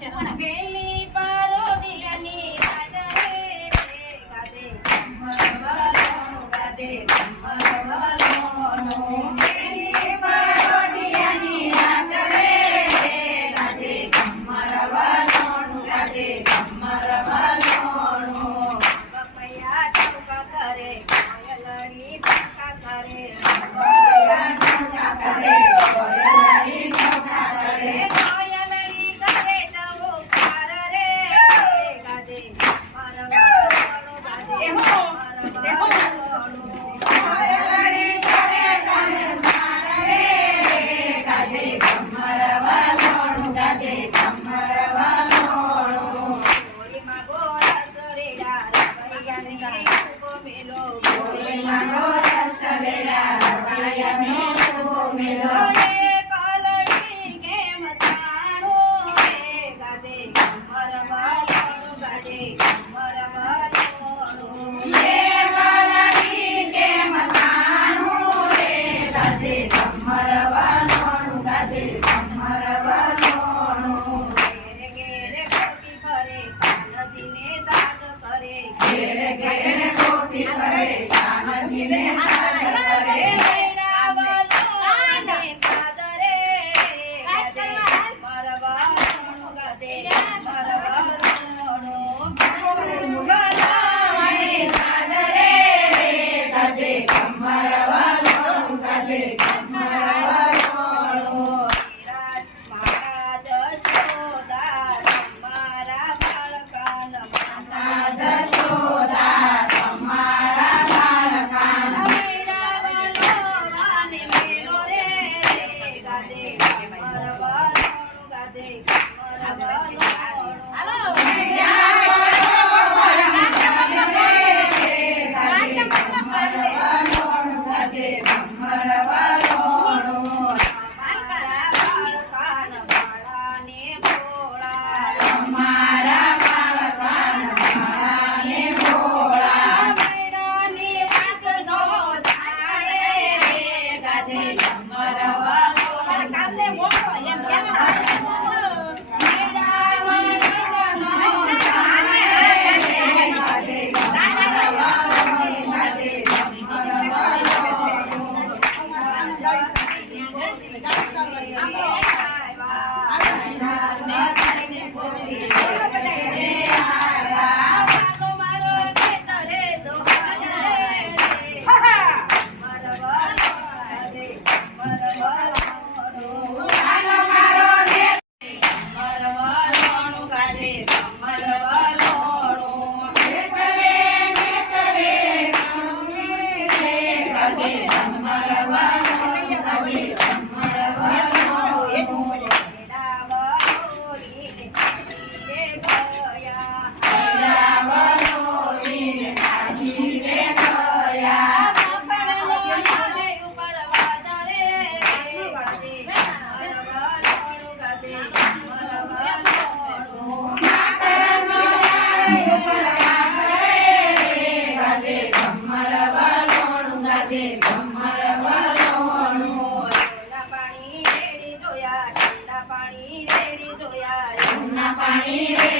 વેલી પારોડિયાની રાજા રે ગાજે કમર વાલોણું ગાજે કમર વાલોણું વેલી પારોડિયાની રાજા રે ગાજે કમર વાલોણું ગાજે કમર વાલોણું પપૈયા ટોકા કરે કોયલડી ટોકા કરે પપૈયા ટોકા કરે કોયલડી ટોકા કરે કોયલડી કરે નવો પાર રે ગાજે કમર વાલોણું ગાજે કમર વાલોણું કોયલડી કરે નવો પાર રે ગાજે કમર વાલોણું ગાજે કમર વાલોણું ગોળીમાં ગોરસ રેડા રવૈયાને ઉભો મેલો ગોળીમાં ગોરસ રેડા રવૈયાને ઉભો મેલો રે કલડી કેમ થાણો રે ગાજે કમર વાલોણું ગાજે કમર વાલોણું રે કલડી કેમ થાણો રે ગાજે કમર વાલોણું ગાજે કમર વાલોણું ઘેરે ઘેરે ગોપી ફરે કાનજીને સાથ કરે ઘેરે ઘેરે ગોપી ફરે કાનજીને સાથ કરે મેળાવલો આને કાદરે ગાજે કમર વાલોણું ગાજે કમર વાલોણું આને કાદરે ગાજે કમર વાલોણું ગાજે કમર વાલોણું માતા જશોદા તમારા બાળકાન માતા જશોદા તમારા બાળકાન મેળાવલો આને મેલો રે ગાજે કમર વાલોણું ગાજે કમર વાલોણું હાલો પાણી રેડી